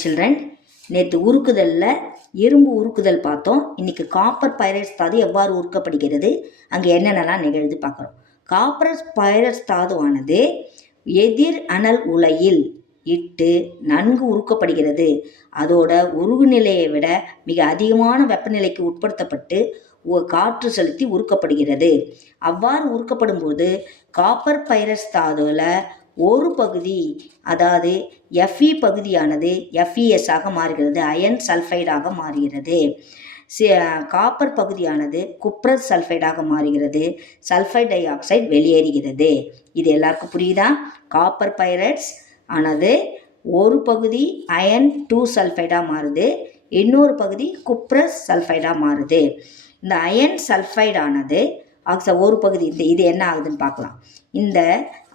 Children, நேற்று உருக்குதலில் இரும்பு உருக்குதல் பார்த்தோம். இன்றைக்கி காப்பர் பைரைட்ஸ் தாது எவ்வாறு உருக்கப்படுகிறது, அங்கே என்னென்னலாம் நிகழ்ந்து பார்க்குறோம். காப்பர் பைரைட்ஸ் தாதுவானது எதிர் அனல் உலையில் இட்டு நன்கு உருக்கப்படுகிறது. அதோட உருகு நிலையை விட மிக அதிகமான வெப்பநிலைக்கு உட்படுத்தப்பட்டு காற்று செலுத்தி உருக்கப்படுகிறது. அவ்வாறு உருக்கப்படும் போது காப்பர் பைரைட்ஸ் தாதுவில் ஒரு பகுதி, அதாவது Fe பகுதியானது FeS ஆக மாறுகிறது, அயன் சல்ஃபைடாக மாறுகிறது. காப்பர் பகுதியானது குப்ரஸ் சல்ஃபைடாக மாறுகிறது, சல்ஃபைட் டை ஆக்சைடு வெளியேறுகிறது. இது எல்லாருக்கும் புரியுதா? காப்பர் பைரைட்ஸ் ஆனது ஒரு பகுதி அயன் 2 சல்ஃபைடாக மாறுது, இன்னொரு பகுதி குப்ரஸ் சல்ஃபைடாக மாறுது. இந்த அயன் சல்ஃபைடானது ஒரு பகுதி இது என்ன ஆகுதுன்னு பார்க்கலாம். இந்த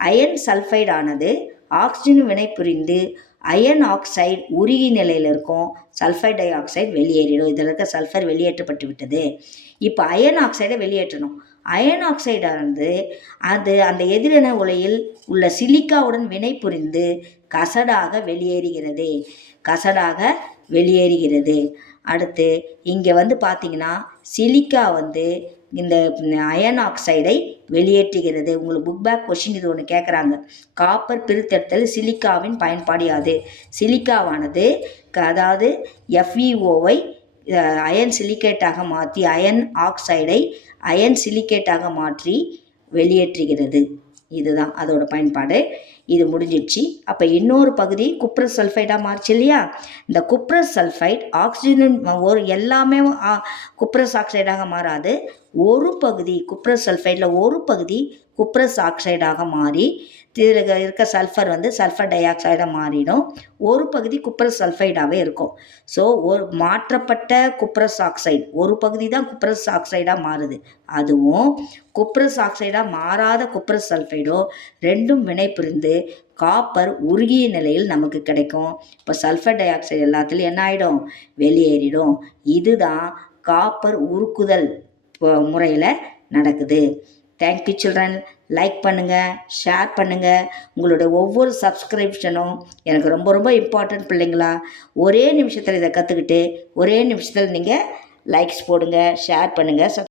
அயன் சல்ஃபைடானது ஆக்சிஜன் வினை புரிந்து அயன் ஆக்சைடு உருகி நிலையில் இருக்கும், சல்ஃபைட் டை ஆக்சைடு வெளியேறிடும். இதில் இருக்க சல்ஃபர் வெளியேற்றப்பட்டு விட்டது. இப்போ அயன் ஆக்சைடை வெளியேற்றணும். அயன் ஆக்சைடானது அந்த எதிரண உலையில் உள்ள சிலிக்காவுடன் வினை புரிந்து கசடாக வெளியேறுகிறது. அடுத்து இங்கே பார்த்தீங்கன்னா சிலிக்கா இந்த அயன் ஆக்சைடை வெளியேற்றுகிறது. உங்களுக்கு புக் பேக் கொஷின் இது ஒன்று கேட்குறாங்க. காப்பர் பிரித்தெடுத்தல் சிலிக்காவின் பயன்பாடு யாது? சிலிக்காவானது அதாவது FeOவை அயன் சிலிக்கேட்டாக மாற்றி அயன் ஆக்சைடை அயன் சிலிக்கேட்டாக மாற்றி வெளியேற்றுகிறது. இதுதான் அதோட பயன்பாடு. இது முடிஞ்சிடுச்சு. அப்போ இன்னொரு பகுதி குப்ரஸ் சல்ஃபைடாக மாறிச்சு இல்லையா? இந்த குப்ரஸ் சல்ஃபைட் ஆக்சிஜன் எல்லாமே குப்ரஸ் ஆக்சைடாக மாறாது. ஒரு பகுதி குப்ரஸ் சல்ஃபைடில் ஒரு பகுதி குப்ரஸ் ஆக்சைடாக மாறி இதில் இருக்க சல்ஃபர் சல்ஃபர் டை ஆக்சைடாக மாறிடும். ஒரு பகுதி குப்ரஸ் சல்ஃபைடாகவே இருக்கும். ஸோ ஒரு மாற்றப்பட்ட குப்ரஸ் ஆக்சைடு ஒரு பகுதி தான் குப்ரஸ் ஆக்சைடாக மாறுது. அதுவும் குப்ரஸ் ஆக்சைடாக மாறாத குப்ரஸ் சல்ஃபைடோ ரெண்டும் வினை புரிந்து காப்பர் உருகிய நிலையில் நமக்கு கிடைக்கும். இப்போ சல்ஃபர் டை ஆக்சைடு எல்லாத்துலேயும் என்ன ஆகிடும்? வெளியேறிடும். இதுதான் காப்பர் உருக்குதல் முறையில் நடக்குது. Thank you children. லைக் பண்ணுங்கள், ஷேர் பண்ணுங்கள். உங்களுடைய ஒவ்வொரு சப்ஸ்கிரிப்ஷனும் எனக்கு ரொம்ப ரொம்ப இம்பார்ட்டன்ட் பிள்ளைங்களா. ஒரே நிமிஷத்தில் இதை கற்றுக்கிட்டு ஒரே நிமிஷத்தில் நீங்கள் லைக்ஸ் போடுங்க, ஷேர் பண்ணுங்கள்.